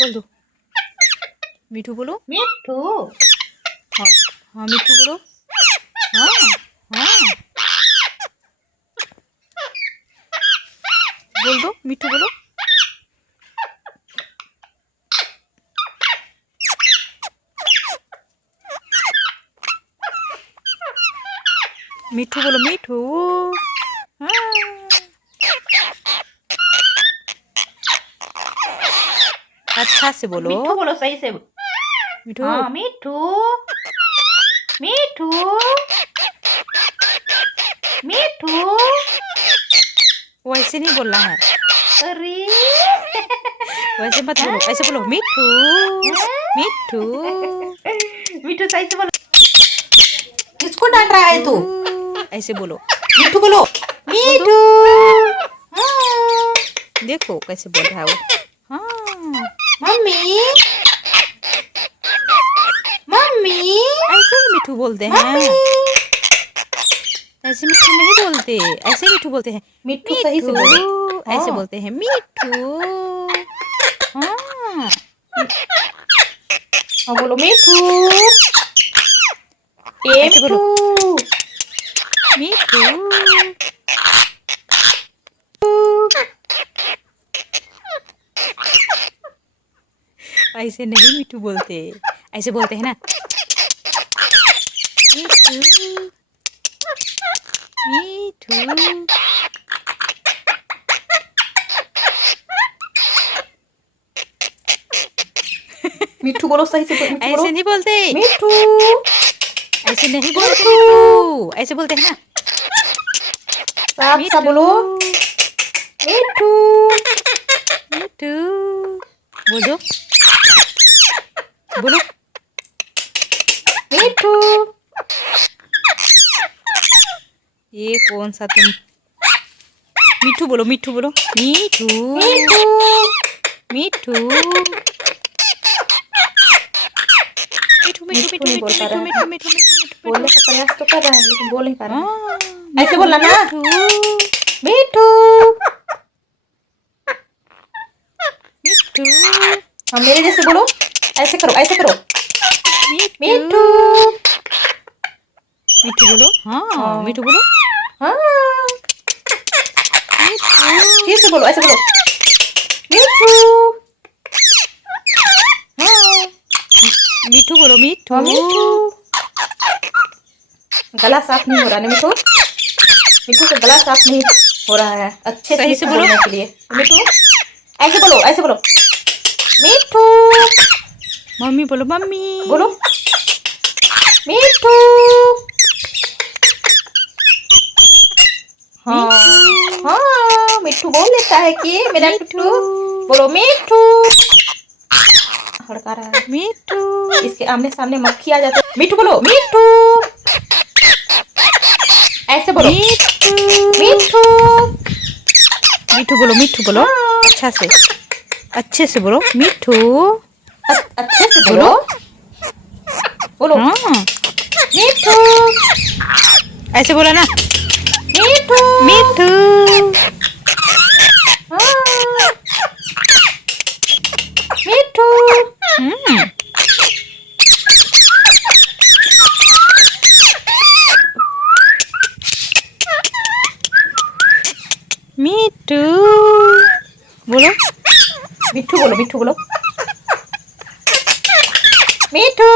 बोल दो। मिठू बोलो। मिठू। हाँ हाँ मिठू बोलो। हाँ हाँ बोल दो मिठू बोलो। मिठू बोलो मिठू। हाँ अच्छा से बोलो। मिठू बोलो सही से। मिठू। हाँ मिठू। मिठू। मिठू। वो ऐसे नहीं बोलना है। अरे वैसे मत बोलो, ऐसे बोलो मिठू मिठू। मिठू सही से बोलो। किसको डांट रहा है तू? ऐसे बोलो। मिठू बोलो। बोल दो। मिठू। हाँ। देखो कैसे बोल रहा है वो। हाँ मम्मी। मम्मी। ऐसे ही मिठू बोलते हैं। मम्मी। ऐसे मिठू नहीं बोलते, ऐसे मिठू बोलते हैं। मिठू सही से बोलो। मिठू ऐसे हाँ। बोलते हैं मिठू। हाँ हाँ बोलो मिठू। ए ऐसे बोलो मिठू। मिठू। ऐसे नहीं मिठू बोलते, ऐसे बोलते हैं ना। मिठू मिठू। मिठू बोलो सही से। मिठू बोलो। ऐसे नहीं बोलते, मिठू। ऐसे नहीं बोलते मिठू, ऐसे बोलते हैं ना। साफ सा बोलो। मिठू। मिठू बोलो बोलो। मिठू। ये कौन सा तुम। मिठू बोलो मिठू बोलो। मिठू मिठू। मिठू मिठू मिठू मिठू नहीं बोल पा मिठू रहा मिठू है। मिठू मिठू बोलने का प्रयास तो कर रहा है लेकिन बोल नहीं पा रहा है। हाँ ऐसे बोलना ना। मिठू मिठू। मिठू हाँ मेरे जैसे बोलो। ऐसे करो ऐसे करो। मिठू मिठू। मिठू बोलो। हाँ हाँ। मिठू बोलो। हाँ मिठू फिर से बोलो ऐसे बोलो। मिठू। हाँ। मिठू बोलो मिठू। हाँ मिठू। गला साफ नहीं हो रहा ना मिठू। मिठू का गला साफ नहीं हो रहा है अच्छे से सही से मिठू बोलो। बोलने के लिए। मिठू ऐसे बोलो ऐसे बोलो। मिठू मम्मी बोलो मम्मी। बोलो। मिठू। हाँ हाँ मिठू बोल लेता है कि मेरा मिठू टुट्टू। बोलो मिठू। हड़का रहा है। मिठू इसके आमने सामने मक्खी आ जाती है। मिठू बोलो मिठू। ऐसे बोलो। मिठू मिठू। मिठू बोलो मिठू बोलो। हाँ। अच्छे से बोलो मिठू अच्छे से बोलो। बोलो। बोलो हाँ मिठू। ऐसे बोला ना। मिठू। मिठू हाँ। मिठू। हम्म मिठू बोलो। मिठू बोलो मिठू बोलो। मिठू।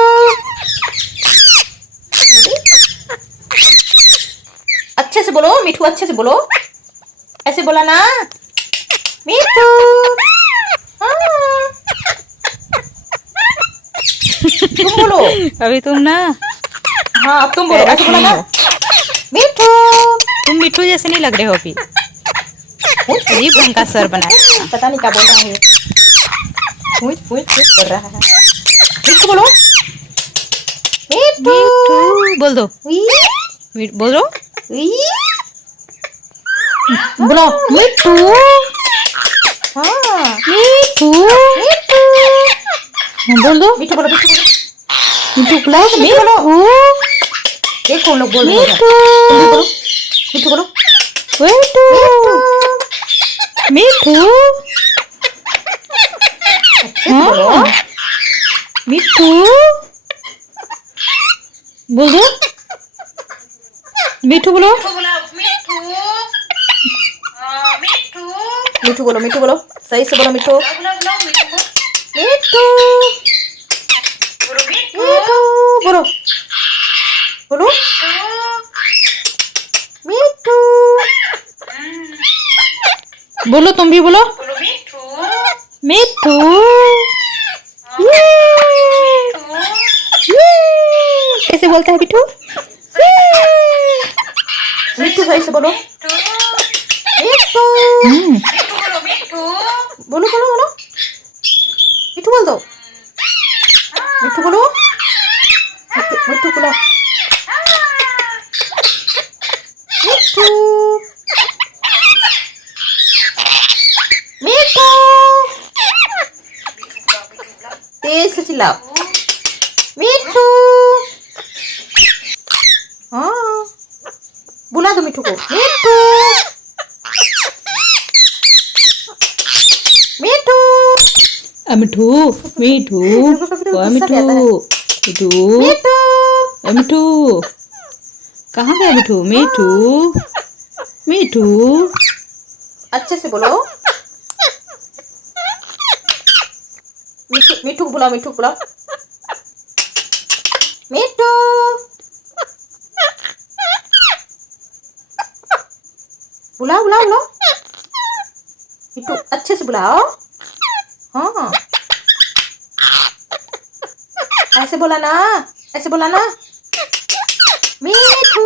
अच्छे से बोलो मिठू अच्छे से बोलो। ऐसे बोला ना। मिठू। हाँ। तुम बोलो। अभी तुम ना हाँ अब तुम बोलो पैरट ऐसे बोला नहीं ना। हो, मिठू। तुम मिठू जैसे नहीं लग रहे हो अभी। अजीब ढंग का सर बनाया। पता नहीं क्या बोल रहा है। पूछ पूछ पूछ कर रहा है। मिठू बोलो। मिठू। मिठू बोल दो। बोलो बोलो मिठू। हाँ मिठू मिठू। बोल दो। मिठू बोलो मिठू बोलो। मिठू बोलो मिठू बोलो। मिठू देखो उन लोग बोल रहे हैं। मिठू तुम भी बोलो। मिठू बोलो। मिठू मिठू अच्छे से बोलो। हाँ मिट्टू बोल दो, मिट्टू बोलो। मिठू बोलो, मिठू बोलो, सही से बोलो मिठू। मिठू मिठू बोलो, बोलो मिठू। बोलो तुम भी बोलो मिट्टू। ये कैसे बोलता है मिट्टू? मिठू सही से बोलो। मिठू बोलो बोलो बोलो, मिठू बोल दो। मिठू बोलो, मिठू मिठू बोलो, मिठू मिठू। तेज से चिल्लाओ, मिठू। हाँ बुला दो मिठू को, मिठू मिठू। मिठू मिठू ओ गुस्सा भी मिठू आता है। मिठू मिठू ओ मिठू कहाँ गया मिठू? मिठू मिठू अच्छे से बोलो। मिठू मिठू को बुलाओ, मिठू को बुलाओ, मिठू बुलाओ बुलाओ बुलाओ। मिठू अच्छे से बुलाओ। हाँ ऐसे बोला ना, ऐसे बोला ना, मिठू